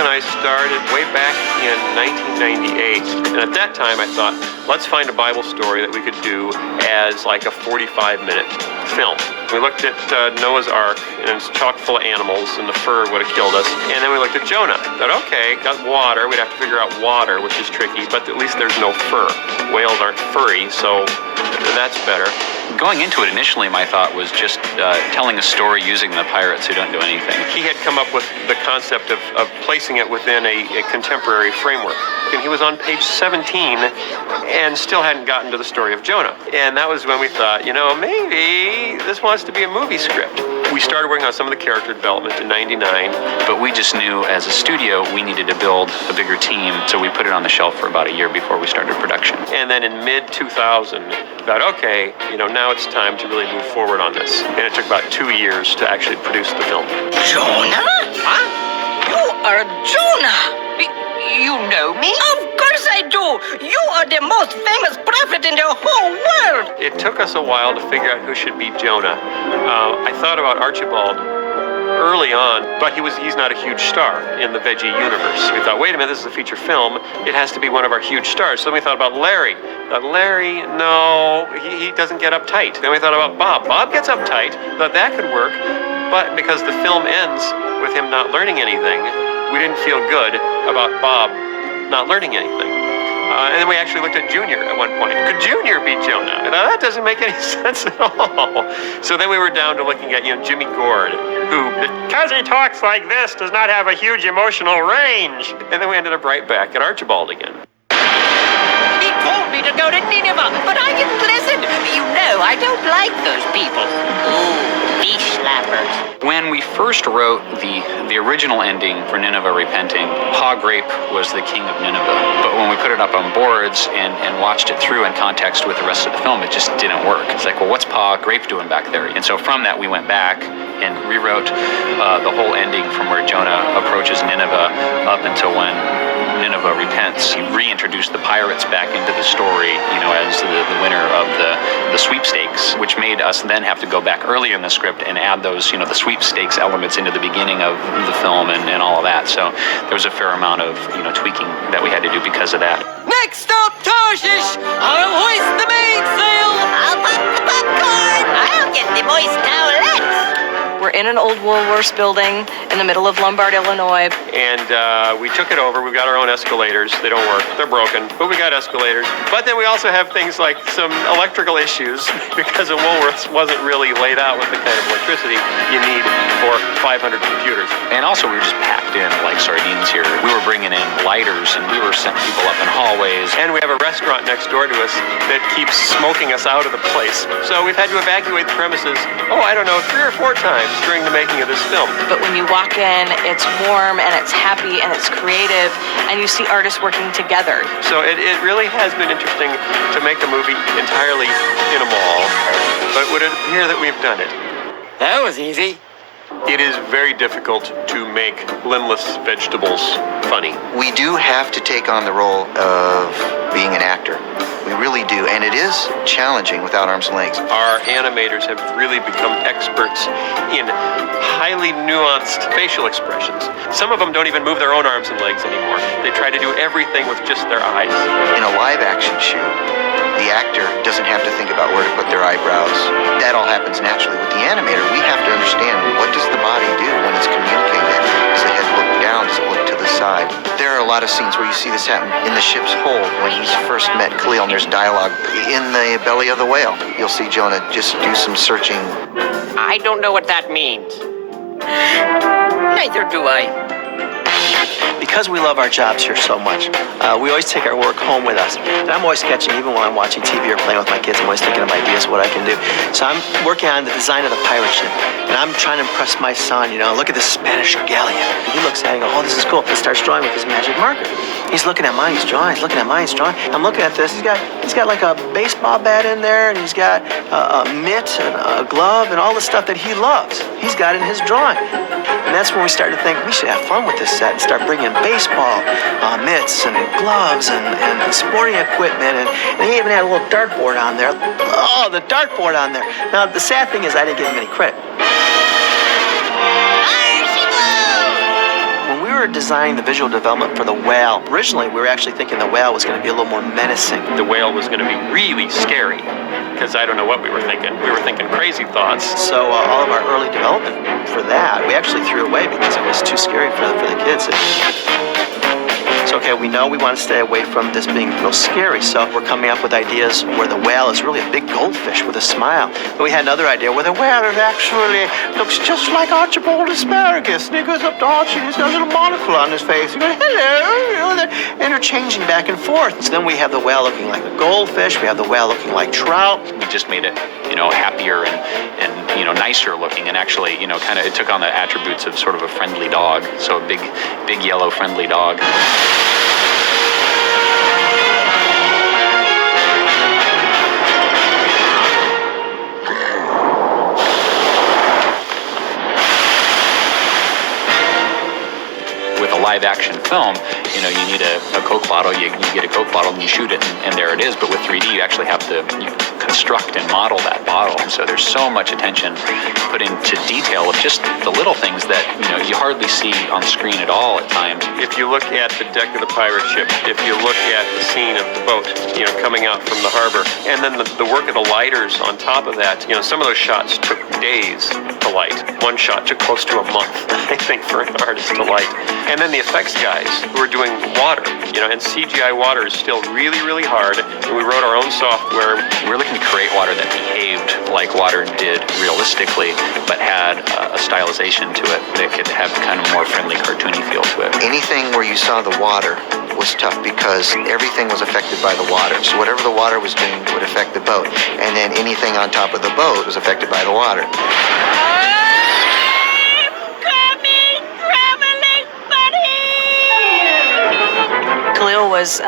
and I started way back in 1998. And at that time I thought, let's find a Bible story that we could do as like a 45-minute film. We looked at Noah's Ark, and it's chock full of animals, and the fur would have killed us. And then we looked at Jonah. Thought, okay, got water. We'd have to figure out water, which is tricky, but at least there's no fur. Whales aren't furry, so that's better. Going into it initially, my thought was just telling a story using the pirates who don't do anything. He had come up with the concept of placing it within a contemporary framework. And he was on page 17 and still hadn't gotten to the story of Jonah. And that was when we thought, maybe this wants to be a movie script. We started working on some of the character development in 99. But we just knew as a studio we needed to build a bigger team, so we put it on the shelf for about a year before we started production. And then in mid-2000, thought, okay, now it's time to really move forward on this. And it took about 2 years to actually produce the film. Jonah? Huh? You are Jonah! You know me? Of course I do! You are the most famous prophet in the whole world! It took us a while to figure out who should be Jonah. I thought about Archibald early on, but he's not a huge star in the Veggie universe. We thought, wait a minute, this is a feature film. It has to be one of our huge stars. So then we thought about Larry. Larry, no, he doesn't get uptight. Then we thought about Bob. Bob gets uptight. Thought that could work, but because the film ends with him not learning anything, we didn't feel good about Bob not learning anything. And then we actually looked at Junior at one point. Could Junior be Jonah? And that doesn't make any sense at all. So then we were down to looking at, Jimmy Gord, who, because he talks like this, does not have a huge emotional range. And then we ended up right back at Archibald again. He told me to go to Nineveh, but I didn't listen. I don't like those people. Ooh, fish slappers. When we first wrote the original ending for Nineveh Repenting, Pa Grape was the king of Nineveh. But when we put it up on boards and watched it through in context with the rest of the film, it just didn't work. It's like, well, what's Pa Grape doing back there? And so from that, we went back and rewrote the whole ending from where Jonah approaches Nineveh up until when Nineveh repents. He reintroduced the pirates back into the story, as the winner of the sweepstakes, which made us then have to go back earlier in the script and add those, the sweepstakes elements into the beginning of the film and all of that. So there was a fair amount of, tweaking that we had to do because of that. Next stop, Tarshish! I'll hoist the mainsail! I'll pop the popcorn! I'll get the moist towelettes! We're in an old Woolworths building in the middle of Lombard, Illinois. And we took it over. We've got our own escalators. They don't work. They're broken, but we got escalators. But then we also have things like some electrical issues because the Woolworths wasn't really laid out with the kind of electricity you need for 500 computers. And also we were just packed in like sardines here. We were bringing in lighters and we were sending people up in hallways. And we have a restaurant next door to us that keeps smoking us out of the place. So we've had to evacuate the premises, 3 or 4 times during the making of this film. But when you walk in, it's warm and it's happy and it's creative and you see artists working together. So it really has been interesting to make a movie entirely in a mall, but would it appear that we've done it? That was easy. It is very difficult to make limbless vegetables funny. We do have to take on the role of being an actor. We really do, and it is challenging without arms and legs. Our animators have really become experts in highly nuanced facial expressions. Some of them don't even move their own arms and legs anymore. They try to do everything with just their eyes. In a live action shoot, the actor doesn't have to think about where to put their eyebrows. That all happens naturally. With the animator, we have to understand, what does the body do when it's communicating that? Does the head look down? Does it look to the side? There are a lot of scenes where you see this happen. In the ship's hold, when he's first met Khalil, and there's dialogue. In the belly of the whale, you'll see Jonah just do some searching. I don't know what that means. Neither do I. Because we love our jobs here so much, we always take our work home with us. And I'm always sketching, even when I'm watching TV or playing with my kids, I'm always thinking of ideas of what I can do. So I'm working on the design of the pirate ship. And I'm trying to impress my son, look at this Spanish galleon. And he looks at it and goes, oh, this is cool. He starts drawing with his magic marker. He's looking at mine, he's drawing, he's looking at mine, he's drawing. I'm looking at this, he's got like a baseball bat in there, and he's got a mitt and a glove and all the stuff that he loves. He's got in his drawing. And that's when we started to think we should have fun with this set and start bringing baseball mitts and gloves and sporting equipment. And he even had a little dartboard on there. Oh, the dartboard on there. Now, the sad thing is I didn't give him any credit. When we were designing designing the visual development for the whale. Originally, we were actually thinking the whale was going to be a little more menacing. The whale was going to be really scary, because I don't know what we were thinking. We were thinking crazy thoughts. So all of our early development for that, we actually threw away because it was too scary for the kids. So, okay, we know we want to stay away from this being real scary, so we're coming up with ideas where the whale is really a big goldfish with a smile. And we had another idea where the whale is actually looks just like Archibald Asparagus. And he goes up to Archie and he's got a little monocle on his face. He goes, hello, you know, they're interchanging back and forth. So then we have the whale looking like a goldfish. We have the whale looking like trout. We just made it, happier and nicer looking, and actually, kind of it took on the attributes of sort of a friendly dog. So a big yellow friendly dog. With a live action film, you need a Coke bottle, you get a Coke bottle and you shoot it and there it is. But with 3D, you actually have to construct and model that bottle. And so there's so much attention put into detail of just the little things that, you hardly see on screen at all at times. If you look at the deck of the pirate ship, if you look at the scene of the boat, coming out from the harbor, and then the work of the lighters on top of that, some of those shots took days to light. One shot took close to a month, I think, for an artist to light. And then the effects guys who are doing water, and CGI water is still really, really hard. And we wrote our own software. We're looking to create water that behaved like water did realistically, but had a stylization to it that could have kind of more friendly, cartoony feel to it. Anything where you saw the water was tough because everything was affected by the water. So whatever the water was doing would affect the boat. And then anything on top of the boat was affected by the water. Khalil was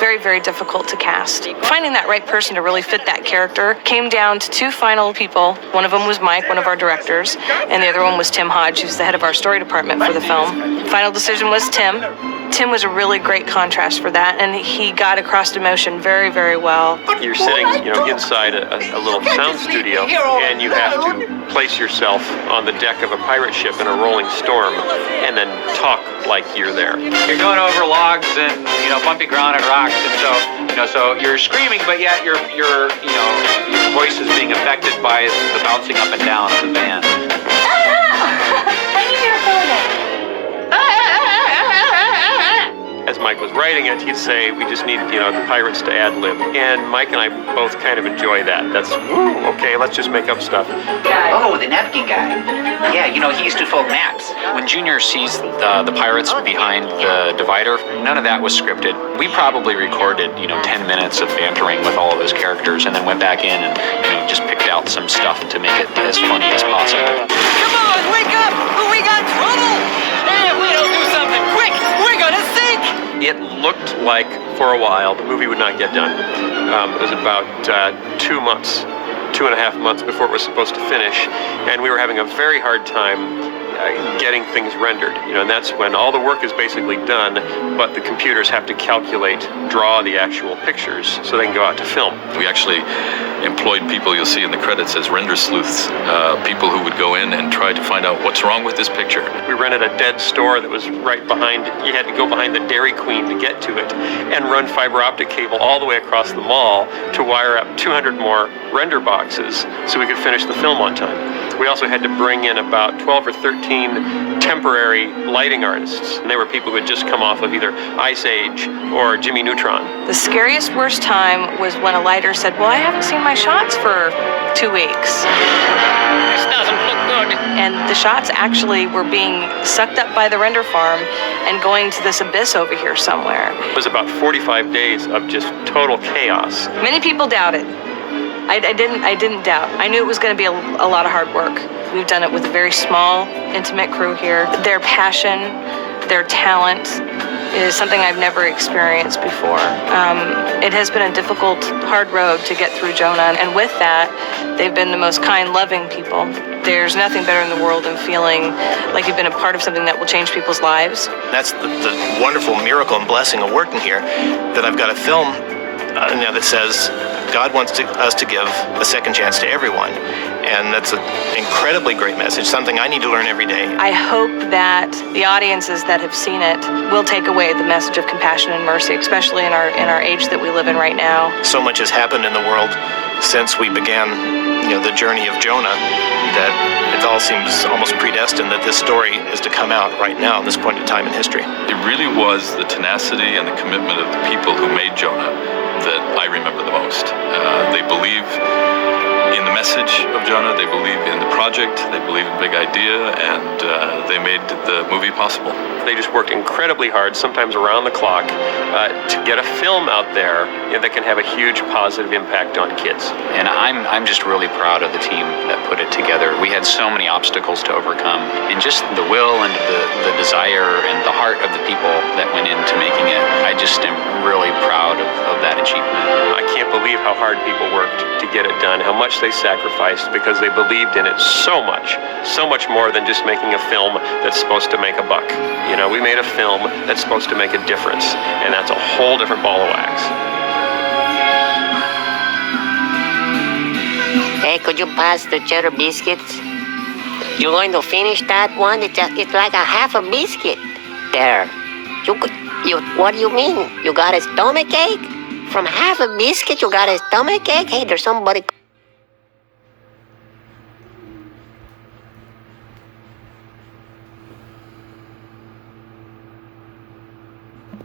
very, very difficult to cast. Finding that right person to really fit that character came down to two final people. One of them was Mike, one of our directors, and the other one was Tim Hodge, who's the head of our story department for the film. Final decision was Tim. Tim was a really great contrast for that, and he got across emotion very, very well. You're sitting, inside a little sound studio, and you have to place yourself on the deck of a pirate ship in a rolling storm, and then talk like you're there. You're going over logs and bumpy ground and rocks, and so you're screaming, but yet your voice is being affected by the bouncing up and down of the van. As Mike was writing it, he'd say, we just need, the pirates to ad-lib. And Mike and I both kind of enjoy that. That's, okay, let's just make up stuff. Oh, the napkin guy. Yeah, he used to fold naps. When Junior sees the pirates behind the divider, none of that was scripted. We probably recorded, 10 minutes of bantering with all of those characters and then went back in and, just picked out some stuff to make it as funny as possible. Come on, wake up! We got trouble! If we don't do something quick, we're gonna sink! It looked like, for a while, the movie would not get done. It was about 2 months, 2.5 months before it was supposed to finish, and we were having a very hard time getting things rendered, and that's when all the work is basically done, but the computers have to calculate, draw the actual pictures so they can go out to film. We actually employed people you'll see in the credits as render sleuths, people who would go in and try to find out what's wrong with this picture. We rented a dead store that was right behind, you had to go behind the Dairy Queen to get to it, and run fiber optic cable all the way across the mall to wire up 200 more render boxes so we could finish the film on time. We also had to bring in about 12 or 13 temporary lighting artists, and they were people who had just come off of either Ice Age or Jimmy Neutron. The scariest, worst time was when a lighter said, well, I haven't seen my shots for 2 weeks. This doesn't look good. And the shots actually were being sucked up by the render farm and going to this abyss over here somewhere. It was about 45 days of just total chaos. Many people doubted. I didn't doubt. I knew it was going to be a lot of hard work. We've done it with a very small, intimate crew here. Their passion, their talent is something I've never experienced before. It has been a difficult, hard road to get through Jonah, and with that, they've been the most kind, loving people. There's nothing better in the world than feeling like you've been a part of something that will change people's lives. That's the wonderful miracle and blessing of working here, that I've got a film that says God wants us to give a second chance to everyone. And that's an incredibly great message, something I need to learn every day. I hope that the audiences that have seen it will take away the message of compassion and mercy, especially in our age that we live in right now. So much has happened in the world since we began, the journey of Jonah, that it all seems almost predestined that this story is to come out right now at this point in time in history. It really was the tenacity and the commitment of the people who made Jonah that I remember the most. They believe in the message of Jonah, they believe in the project, they believe in Big Idea, and they made the movie possible. They just worked incredibly hard, sometimes around the clock, to get a film out there that can have a huge positive impact on kids. And I'm just really proud of the team that put it together. We had so many obstacles to overcome, and just the will and the desire and the heart of the people that went into making it. I just am really proud of that achievement. I can't believe how hard people worked to get it done, how much they sacrificed because they believed in it so much more than just making a film that's supposed to make a buck. We made a film that's supposed to make a difference, and that's a whole different ball of wax. Hey, could you pass the cheddar biscuits? You're going to finish that one? It's like a half a biscuit. There. What do you mean? You got a stomach ache? From half a biscuit, you got a stomach ache? Hey, there's somebody